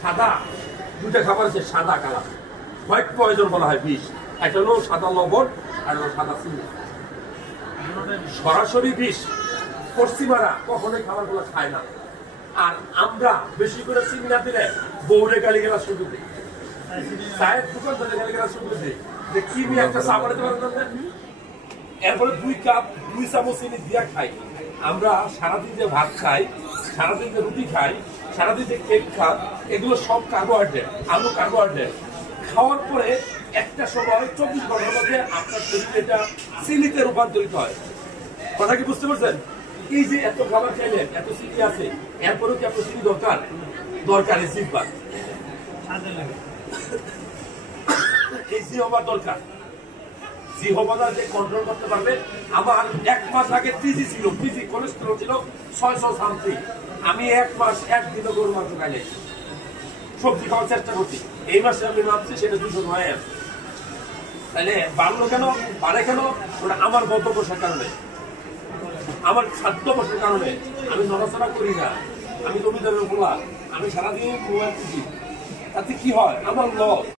সাদা দুইটা খাবার আছে, সাদা কালার, হোয়াইট পয়জন বলা হয়, বিষ। একটা হলো সাদা লবণ আর হলো সাদা চিনি, সরাসরি বিষ। পশ্চিমারা কখনোই খাবারগুলো খায় না। আর আমরা বেশি করে চিনি না দিলে বউরে গালি গেলা শুরু দিই, চায়ের দোকান ধরে গালি গেলা শুরু দিই যে কি নিয়ে একটা চা বানাতে পারবেন, এরপরে 2 চামচ চিনি দিয়া খাই। আমরা সারাদিন যে ভাত খাই, সারাদিন যে রুটি খাই, সারাদিন যে কেক খাই, এগুলো সব কার্বোহাইড্রেট, আলু কার্বোহাইড্রেট। খাওয়ার পরে একটা সময় 24 ঘন্টার মধ্যে আপনার শরীরে এটা চিনিতে রূপান্তরিত হয়। কথা কি বুঝতে পারছেন? এই যে এত খাবার খাইলেন, এত চিনি আছে, এরপরেও কি আপনার চিনি দরকার? দরকার। এই জিহ্বা, এই জিহ্বা দরকার। জিহ্বাটা যে কন্ট্রোল করতে পারবে। আমার 1 মাস আগে টিজি ছিল, টিজি কোলেস্টেরল ছিল 600 সামথিং। আমি 1 মাস 1 দিনও গরুর মাংস খাইলে, সবজি খাওয়ার চেষ্টা করছি। এই মাসে আমি ভাবছি সেটা 209 আছে। তাহলে বাড়লো কেন, বাড়ে কেন? ওটা আমার বদ্ধকোষের কারণে, আমার খাদ্যাভ্যাসের কারণে। আমি নড়াচড়া করি না, আমি জমিদারের বলা, আমি সারাদিন মোবাইল টিপি। তাতে কি হয়? আমার লস।